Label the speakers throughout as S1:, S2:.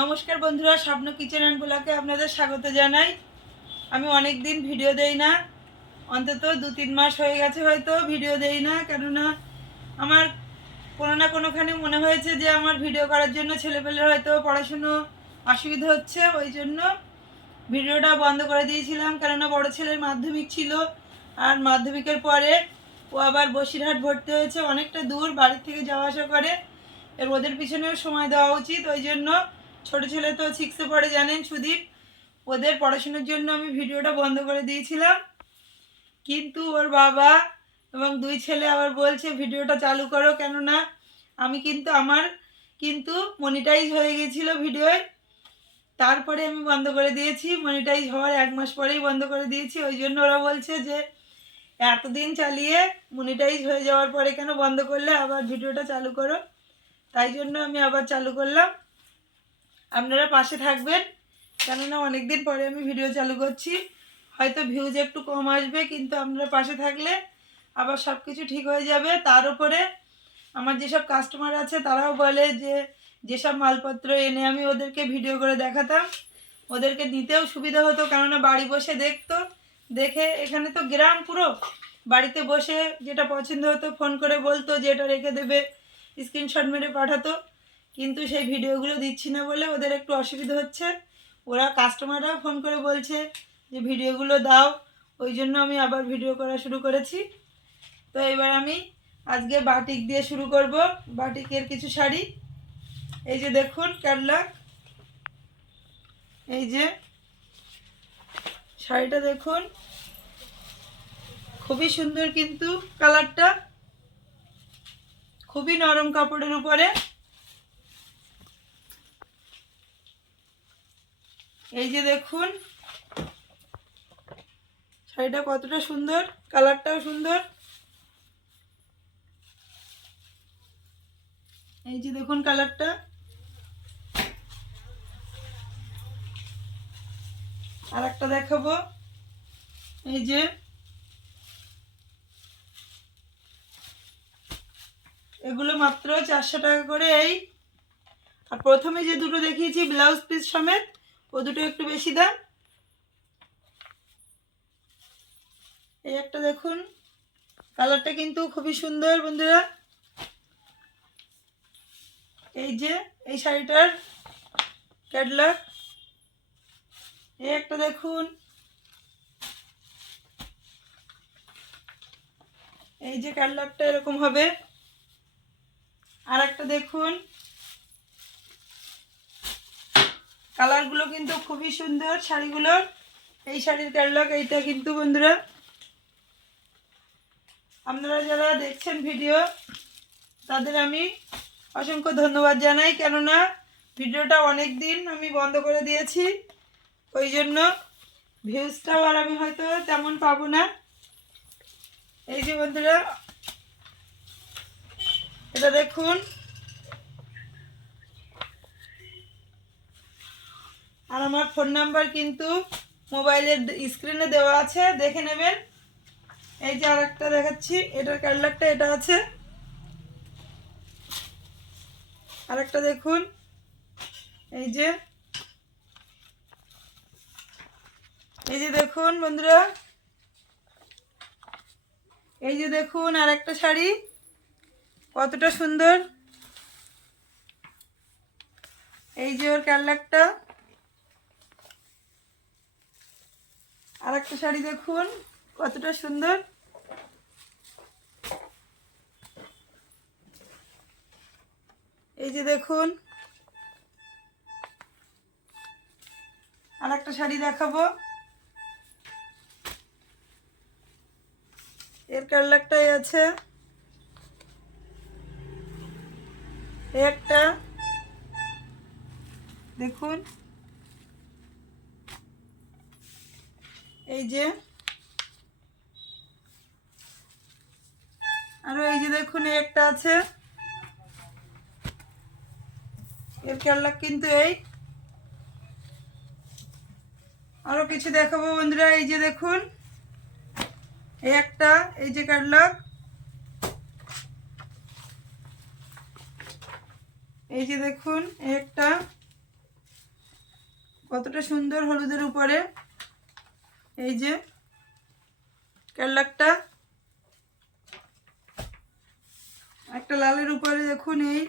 S1: নমস্কার বন্ধুরা, স্বপ্ন কিচেন অ্যান্ড ব্লকে আপনাদের স্বাগত জানাই। আমি অনেক দিন ভিডিও দেই না, অন্তত দু তিন মাস হয়ে গেছে হয়তো ভিডিও দেই না, কেননা আমার কোনো না কোনোখানে মনে হয়েছে যে আমার ভিডিও করার জন্য ছেলেপেলের হয়তো পড়াশুনো অসুবিধা হচ্ছে, ওই জন্য ভিডিওটা বন্ধ করে দিয়েছিলাম, কেননা বড় ছেলের মাধ্যমিক ছিল, আর মাধ্যমিকের পরে ও আবার বসিরহাট ভর্তি হয়েছে, অনেকটা দূর, বাড়ির থেকে যাওয়া আসা করে, এর ওদের পিছনেও সময় দেওয়া উচিত, ওই জন্য ছোট ছেলে তো সিক্সে পড়ে, জানেন সুদীপ? ওদের পড়াশোনার জন্য আমি ভিডিওটা বন্ধ করে দিয়েছিলাম। কিন্তু ওর বাবা এবং দুই ছেলে আবার বলছে, ভিডিওটা চালু করো, কেননা আমি কিন্তু আমার কিন্তু মনিটাইজ হয়ে গেছিল ভিডিওয়। তারপরে আমি বন্ধ করে দিয়েছি। মনিটাইজ হওয়ার এক মাস পরেই বন্ধ করে দিয়েছি। ওই জন্য ওরা বলছে যে, এতদিন চালিয়ে মনিটাইজ হয়ে যাওয়ার পরে কেন বন্ধ করলে? আবার ভিডিওটা চালু করো। তাই জন্য আমি আবার চালু করলাম। আপনারা পাশে থাকবেন। কেননা অনেক দিন পরে আমি ভিডিও চালু করছি। হয়তো ভিউজ একটু কম আসবে, কিন্তু আপনারা পাশে থাকলে আবার সব কিছু ঠিক হয়ে যাবে। তার উপরে আমার যেসব কাস্টমার আছে, তারাও বলে যে, যেসব মালপত্র এনে আমি ওদেরকে ভিডিও করে দেখাতাম, ওদেরকে নিতেও সুবিধা হতো। কেননা বাড়ি বসে দেখতো, দেখে এখানে তো গ্রাম পুরো। বাড়িতে বসে যেটা পছন্দ হতো ফোন করে বলতো যে, এটা রেখে দেবে স্ক্রিনশট মেরে পাঠাতো। কিন্তু সেই ভিডিওগুলো দিচ্ছি না বলে ওদের একটু অসুবিধা হচ্ছে। ওরা কাস্টমাররাও ফোন করে বলছে যে, ভিডিওগুলো দাও। ওই জন্য আমি আবার ভিডিও করা শুরু করেছি। তো এবার আমি আজকে বাটিক দিয়ে শুরু করব। বাটিকের কিছু শাড়ি। এই যে দেখুন ক্যাটলগ এই যে শাড়িটা দেখুন। খুবই সুন্দর কিন্তু কালারটা খুবই নরম কাপড়ের উপরে। এই যে দেখুন, শাড়িটা কতটা সুন্দর, কালারটাও সুন্দর। এই যে দেখুন কালারটা। আর একটা দেখাবো। এই যে, এগুলো মাত্র চারশো টাকা করে এই। আর প্রথমে যে দুটো দেখিয়েছি, ব্লাউজ পিস সমেত ও দুটো একটু বেশি দাম এই একটা দেখুন। কালারটা কিন্তু খুবই সুন্দর বন্ধুরা। এই যে, এই শাড়িটার ক্যাটলগ এই একটা দেখুন। এই যে ক্যাটলগটা এরকম হবে। আর একটা দেখুন। কালারগুলো কিন্তু খুবই সুন্দর, শাড়িগুলোর। এই শাড়ির ক্যাটলগ এইটা কিন্তু বন্ধুরা। আপনারা যারা দেখছেন ভিডিও তাদের আমি অসংখ্য ধন্যবাদ জানাই। কেননা ভিডিওটা অনেক দিন আমি বন্ধ করে দিয়েছি। ওই জন্য ভিউজটাও আর আমি হয়তো তেমন পাবো না। এই যে বন্ধুরা, এটা দেখুন। আর আমার ফোন নাম্বার কিন্তু মোবাইলের স্ক্রিনে দেওয়া আছে, দেখে নেবেন। এই যে আর একটা দেখাচ্ছি, এটার ক্যাটলগটা এটা আছে। আর একটা দেখুন, এই যে। এই যে দেখুন বন্ধুরা। এই যে দেখুন আর একটা শাড়ি, কতটা সুন্দর। এই যে ওর ক্যাটলগটা আর একটা শাড়ি দেখুন, কতটা সুন্দর। এই যে দেখুন আর একটা শাড়ি দেখাবো। এর কালারটাই আছে। একটা, দেখুন। এই যে আরও এই যে দেখুন একটা আছে। এর ক্যাটলগ কিন্তু এই। আরও কিছু দেখাবো বন্ধুরা, এই যে দেখুন। এই একটা, এই যে ক্যাটলগ এই যে দেখুন একটা। কতটা সুন্দর হলুদের উপরে। এই যে ক্যারলাকটা একটা লালের উপরে দেখুন এই।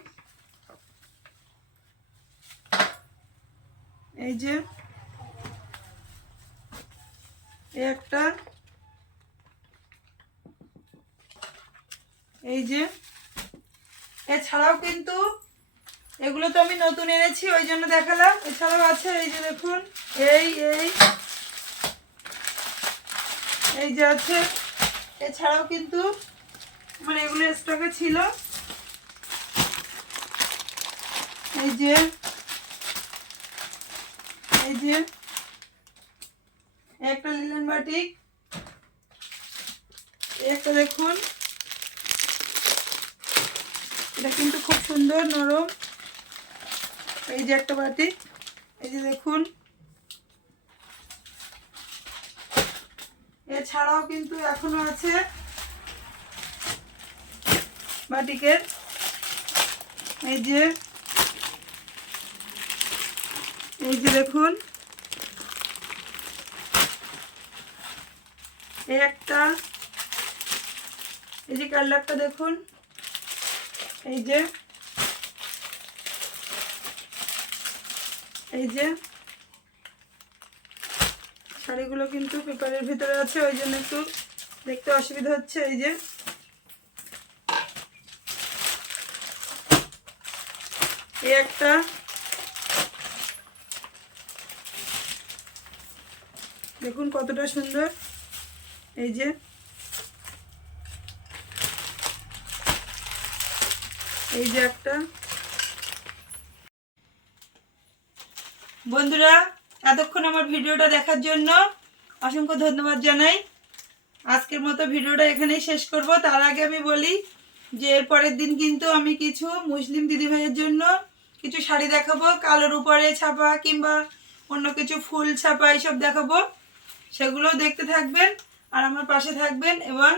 S1: এই যে একটা। এই যে এছাড়াও কিন্তু এগুলো তো আমি নতুন এনেছি, ওই জন্য দেখালাম। এছাড়াও আছে, এই যে দেখুন, এই এই। এই যে আছে, এছাড়াও কিন্তু মানে এগুলো স্টকে ছিল। এই যে এই যে একটা লিলেন বাটিক একটা দেখুন। এটা কিন্তু খুব সুন্দর, নরম। এই যে একটা বাটি এই যে দেখুন। এছাড়াও কিন্তু এখনও আছে বাটিকের এই যে এই যে দেখুন। এই একটা, এই যে কালারটা দেখুন। এই যে এই যে। শাড়িগুলো কিন্তু পেপারের ভিতরে আছে, ওই জন্য একটু দেখতে অসুবিধা হচ্ছে, এই যে। এই একটা দেখুন কতটা সুন্দর, এই যে। এই যে একটা। বন্ধুরা এতক্ষণ আমার ভিডিওটা দেখার জন্য অসংখ্য ধন্যবাদ জানাই। আজকের মতো ভিডিওটা এখানেই শেষ করব। তার আগে আমি বলি যে এর পরের দিন কিন্তু আমি কিছু মুসলিম দিদিভাইয়ের জন্য কিছু শাড়ি দেখাবো, কালোর উপরে ছাপা কিংবা অন্য কিছু ফুল ছাপা এইসব দেখাবো। সেগুলোও দেখতে থাকবেন আর আমার পাশে থাকবেন এবং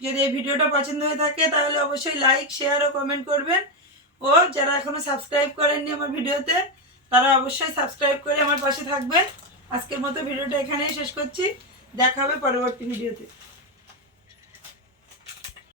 S1: যদি এই ভিডিওটা পছন্দ হয়ে থাকে তাহলে অবশ্যই লাইক শেয়ার ও কমেন্ট করবেন। ও যারা এখনও সাবস্ক্রাইব করেননি আমার ভিডিওতে তারা অবশ্যই সাবস্ক্রাইব করে আমার পাশে থাকবেন। আজকের মতো ভিডিওটা এখানেই শেষ করছি। দেখা হবে পরবর্তী ভিডিওতে।